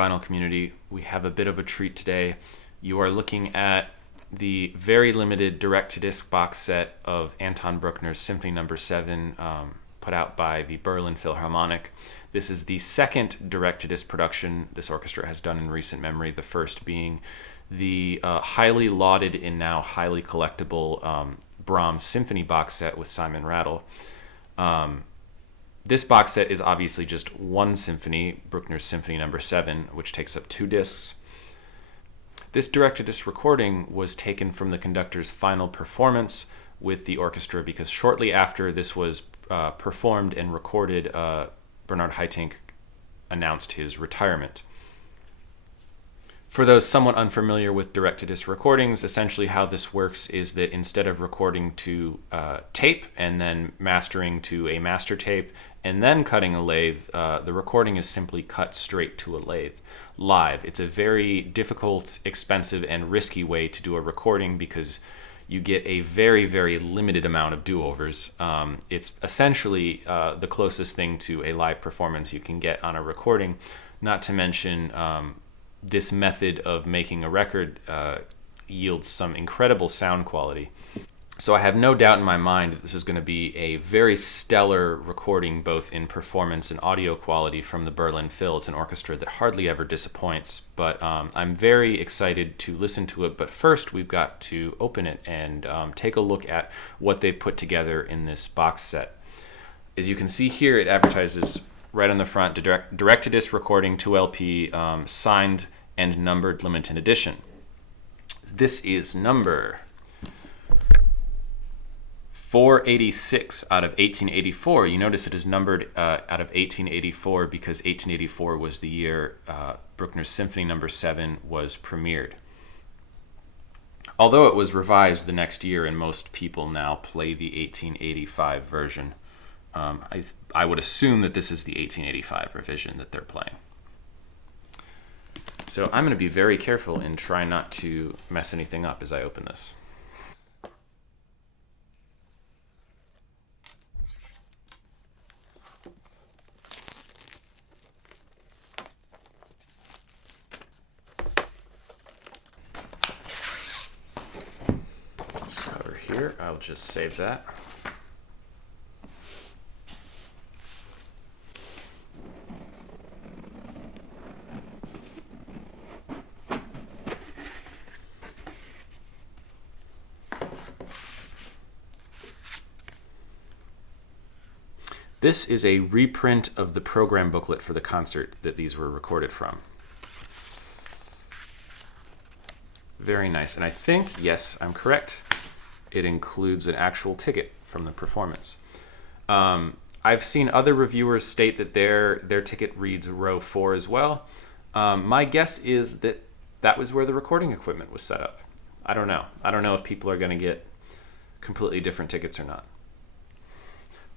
vinyl community. We have a bit of a treat today. You are looking at the very limited direct-to-disc box set of Anton Bruckner's Symphony No. 7, put out by the Berlin Philharmonic. This is the second direct-to-disc production this orchestra has done in recent memory, the first being the highly lauded and now highly collectible Brahms Symphony box set with Simon Rattle. This box set is obviously just one symphony, Bruckner's Symphony No. 7, which takes up 2 discs. This direct-to-disc recording was taken from the conductor's final performance with the orchestra because shortly after this was performed and recorded, Bernard Haitink announced his retirement. For those somewhat unfamiliar with direct-to-disc recordings, essentially how this works is that instead of recording to tape and then mastering to a master tape and then cutting a lathe, the recording is simply cut straight to a lathe live. It's a very difficult, expensive, and risky way to do a recording because you get a very, very limited amount of do-overs. It's essentially the closest thing to a live performance you can get on a recording, not to mention this method of making a record yields some incredible sound quality. So I have no doubt in my mind that this is going to be a very stellar recording, both in performance and audio quality from the Berlin Phil. It's an orchestra that hardly ever disappoints, but I'm very excited to listen to it. But first, we've got to open it and take a look at what they've put together in this box set. As you can see here, it advertises right on the front, direct-to-disc recording 2LP, signed and numbered limited edition. This is number 486 out of 1884. You notice it is numbered out of 1884 because 1884 was the year Bruckner's Symphony No. 7 was premiered. Although it was revised the next year and most people now play the 1885 version, I would assume that this is the 1885 revision that they're playing. So I'm going to be very careful and try not to mess anything up as I open this. This cover here, I'll just save that. This is a reprint of the program booklet for the concert that these were recorded from. Very nice. And I think, yes, I'm correct, it includes an actual ticket from the performance. I've seen other reviewers state that their ticket reads row 4 as well. My guess is that that was where the recording equipment was set up. I don't know. I don't know if people are going to get completely different tickets or not.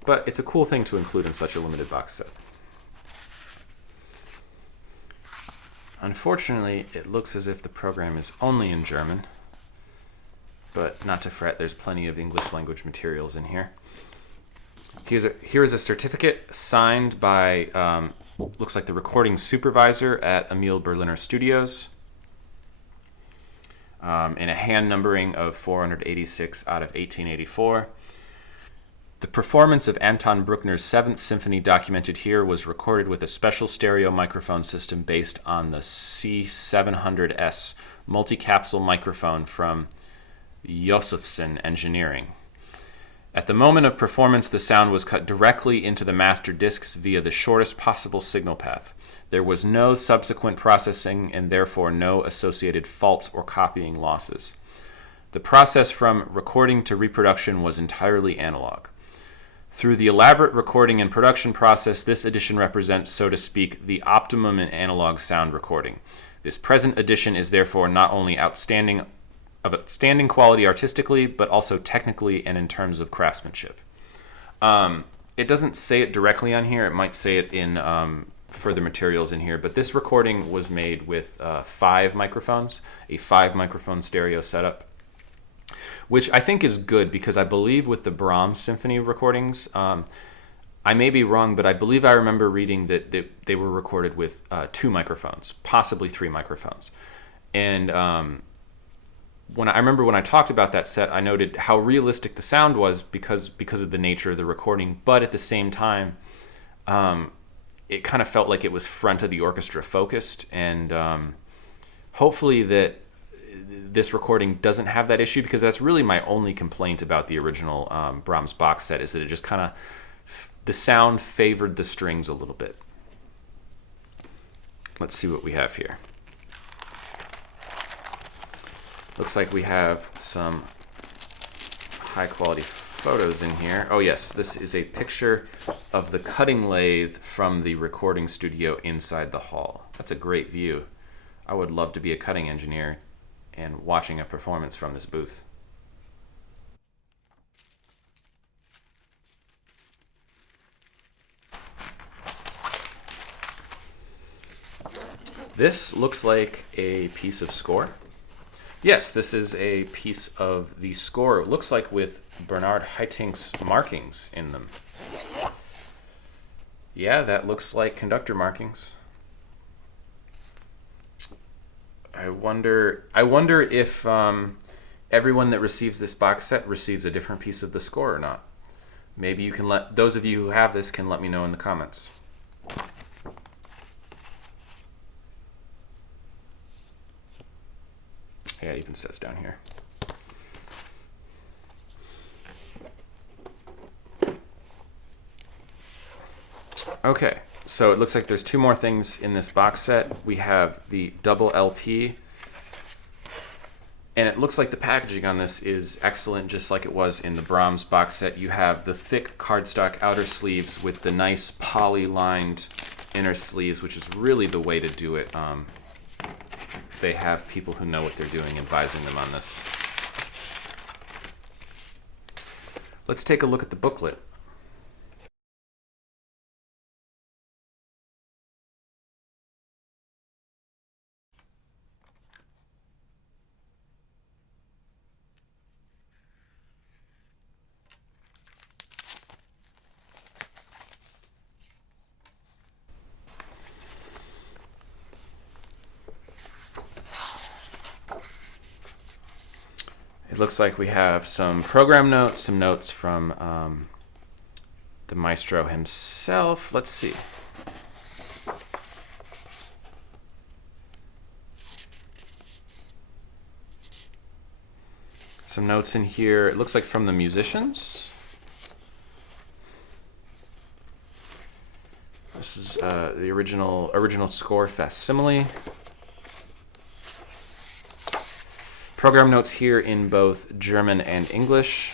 But it's a cool thing to include in such a limited box set. Unfortunately, it looks as if the program is only in German, but not to fret, there's plenty of English language materials in here. Here is a certificate signed by, looks like the recording supervisor at Emil Berliner Studios, in a hand numbering of 486 out of 1884. The performance of Anton Bruckner's 7th Symphony documented here was recorded with a special stereo microphone system based on the C700S multi-capsule microphone from Josefsen Engineering. At the moment of performance, the sound was cut directly into the master discs via the shortest possible signal path. There was no subsequent processing and therefore no associated faults or copying losses. The process from recording to reproduction was entirely analog. Through the elaborate recording and production process, this edition represents, so to speak, the optimum in analog sound recording. This present edition is therefore not only of outstanding quality artistically, but also technically and in terms of craftsmanship. It doesn't say it directly on here. It might say it in further materials in here, but this recording was made with 5 microphones, a 5-microphone stereo setup, which I think is good because I believe with the Brahms symphony recordings, I may be wrong, but I believe I remember reading that they were recorded with 2 microphones, possibly 3 microphones. And I remember when I talked about that set, I noted how realistic the sound was because of the nature of the recording, but at the same time, it kind of felt like it was front of the orchestra focused, and hopefully that this recording doesn't have that issue, because that's really my only complaint about the original Brahms box set, is that it just kind of, the sound favored the strings a little bit. Let's see what we have here. Looks like we have some high quality photos in here. Oh yes, this is a picture of the cutting lathe from the recording studio inside the hall. That's a great view. I would love to be a cutting engineer and watching a performance from this booth. This looks like a piece of score. Yes, this is a piece of the score. It looks like with Bernard Haitink's markings in them. Yeah, that looks like conductor markings. I wonder if everyone that receives this box set receives a different piece of the score or not. Maybe you can those of you who have this can let me know in the comments. Yeah, it even says down here. Okay, so it looks like there's 2 more things in this box set. We have the double LP, and it looks like the packaging on this is excellent, just like it was in the Brahms box set. You have the thick cardstock outer sleeves with the nice poly-lined inner sleeves, which is really the way to do it. They have people who know what they're doing advising them on this. Let's take a look at the booklet. It looks like we have some program notes, some notes from the maestro himself. Let's see. Some notes in here, it looks like from the musicians. This is the original score facsimile. Program notes here in both German and English.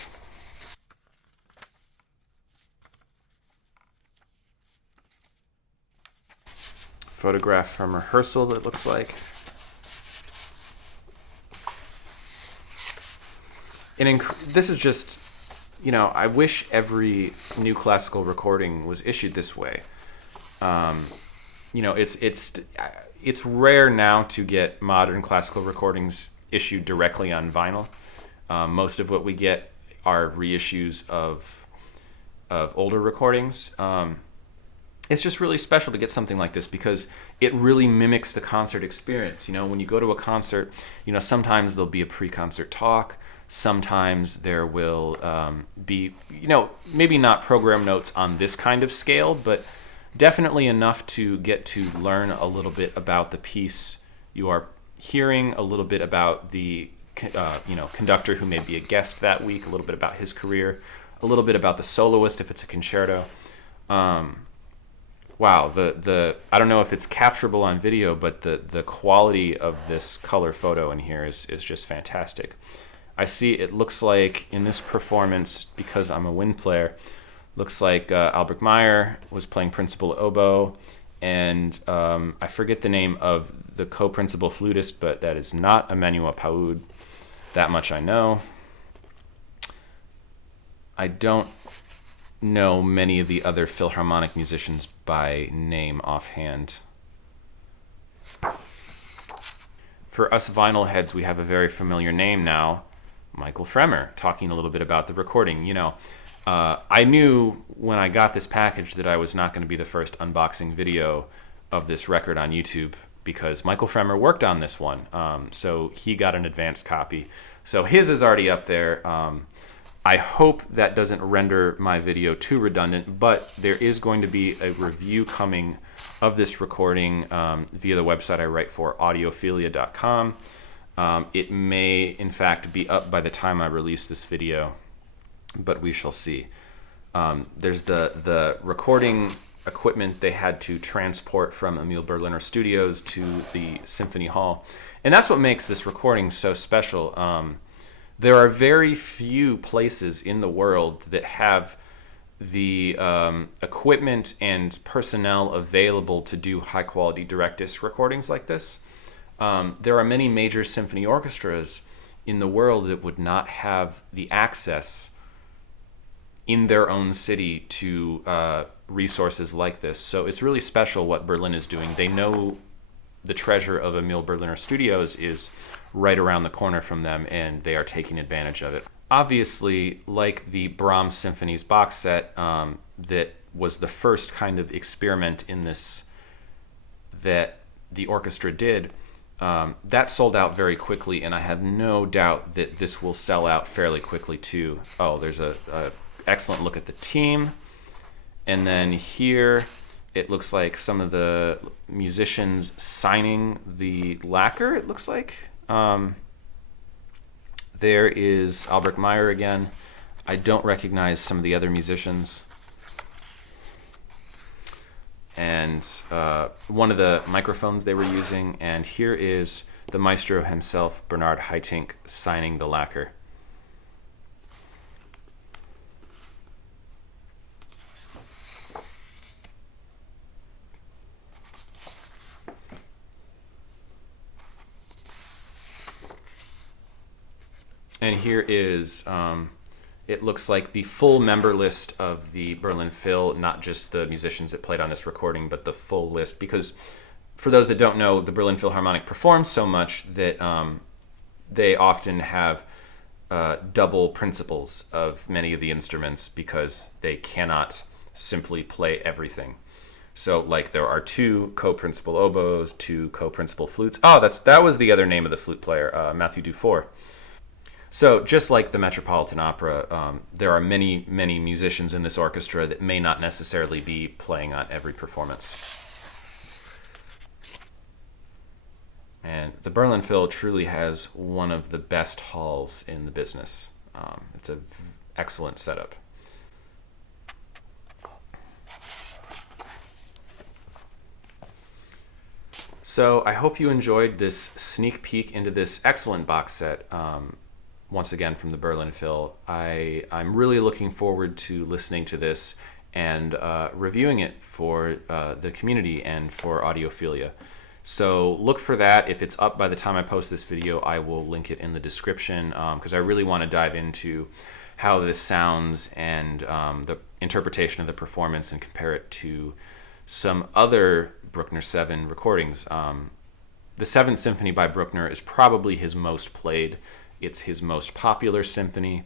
Photograph from rehearsal, it looks like. And this is just, you know, I wish every new classical recording was issued this way. You know, it's rare now to get modern classical recordings issued directly on vinyl. Most of what we get are reissues of older recordings. It's just really special to get something like this because it really mimics the concert experience. You know, when you go to a concert, you know, sometimes there'll be a pre-concert talk. Sometimes there will be, you know, maybe not program notes on this kind of scale, but definitely enough to get to learn a little bit about the piece you are hearing, a little bit about the you know, conductor who may be a guest that week, a little bit about his career, a little bit about the soloist if it's a concerto. Wow, I don't know if it's capturable on video, but the quality of this color photo in here is just fantastic. I see it looks like in this performance, because I'm a wind player, looks like Albrecht Meyer was playing principal oboe, and I forget the name of the co-principal flutist, but that is not Emmanuel Paoud. That much I know. I don't know many of the other Philharmonic musicians by name offhand. For us vinyl heads, we have a very familiar name now, Michael Fremer, talking a little bit about the recording. You know, I knew when I got this package that I was not going to be the first unboxing video of this record on YouTube, because Michael Fremer worked on this one. So he got an advanced copy. So his is already up there. I hope that doesn't render my video too redundant, but there is going to be a review coming of this recording via the website I write for, audiophilia.com. It may, in fact, be up by the time I release this video, but we shall see. There's the recording equipment they had to transport from Emil Berliner Studios to the Symphony Hall. And that's what makes this recording so special. There are very few places in the world that have the equipment and personnel available to do high-quality direct disc recordings like this. There are many major symphony orchestras in the world that would not have the access in their own city to resources like this. So it's really special what Berlin is doing. They know the treasure of Emil Berliner Studios is right around the corner from them, and they are taking advantage of it. Obviously, like the Brahms Symphonies box set, that was the first kind of experiment in this that the orchestra did, that sold out very quickly, and I have no doubt that this will sell out fairly quickly too. Oh, there's a excellent look at the team. And then here it looks like some of the musicians signing the lacquer, it looks like. There is Albrecht Meyer again. I don't recognize some of the other musicians. And one of the microphones they were using. And here is the maestro himself, Bernard Haitink, signing the lacquer. And here is, it looks like the full member list of the Berlin Phil, not just the musicians that played on this recording, but the full list. Because for those that don't know, the Berlin Philharmonic performs so much that they often have double principals of many of the instruments because they cannot simply play everything. So, like, there are 2 co-principal oboes, 2 co-principal flutes. Oh, that was the other name of the flute player, Matthew Dufour. So just like the Metropolitan Opera, there are many, many musicians in this orchestra that may not necessarily be playing on every performance. And the Berlin Phil truly has one of the best halls in the business. It's an excellent setup. So I hope you enjoyed this sneak peek into this excellent box set. Once again from the Berlin Phil. I'm really looking forward to listening to this and reviewing it for the community and for Audiophilia. So look for that. If it's up by the time I post this video, I will link it in the description because I really want to dive into how this sounds and the interpretation of the performance and compare it to some other Bruckner 7 recordings. The 7th Symphony by Bruckner is probably his most played. It's his most popular symphony.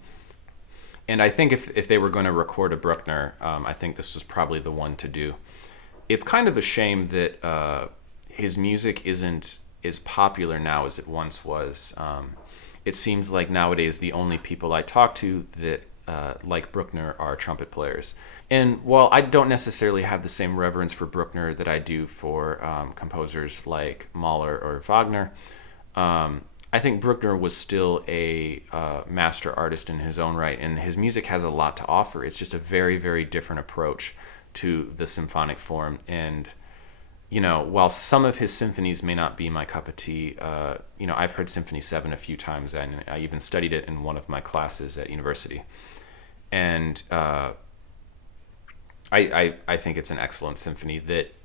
And I think if they were going to record a Bruckner, I think this was probably the one to do. It's kind of a shame that his music isn't as popular now as it once was. It seems like nowadays the only people I talk to that like Bruckner are trumpet players. And while I don't necessarily have the same reverence for Bruckner that I do for composers like Mahler or Wagner, I think Bruckner was still a master artist in his own right, and his music has a lot to offer. It's just a very, very different approach to the symphonic form. And, you know, while some of his symphonies may not be my cup of tea, you know, I've heard Symphony 7 a few times, and I even studied it in one of my classes at university. And I think it's an excellent symphony that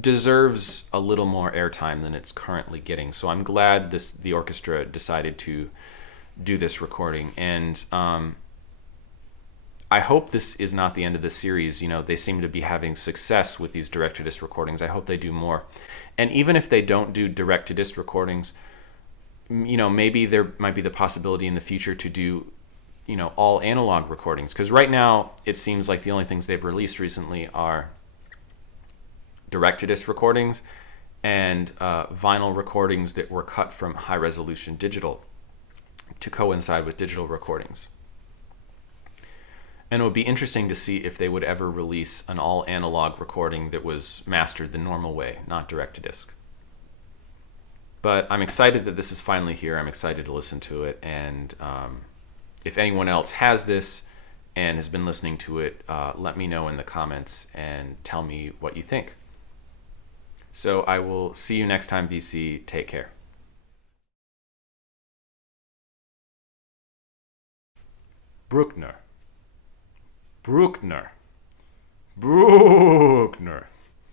deserves a little more airtime than it's currently getting. So I'm glad the orchestra decided to do this recording. And I hope this is not the end of the series. You know, they seem to be having success with these direct-to-disc recordings. I hope they do more. And even if they don't do direct-to-disc recordings, you know, maybe there might be the possibility in the future to do all analog recordings, because right now it seems like the only things they've released recently are direct-to-disc recordings and vinyl recordings that were cut from high-resolution digital to coincide with digital recordings. And it would be interesting to see if they would ever release an all-analog recording that was mastered the normal way, not direct-to-disc. But I'm excited that this is finally here. I'm excited to listen to it, and if anyone else has this and has been listening to it, let me know in the comments and tell me what you think. So I will see you next time, VC. Take care. Bruckner. Bruckner. Bruckner.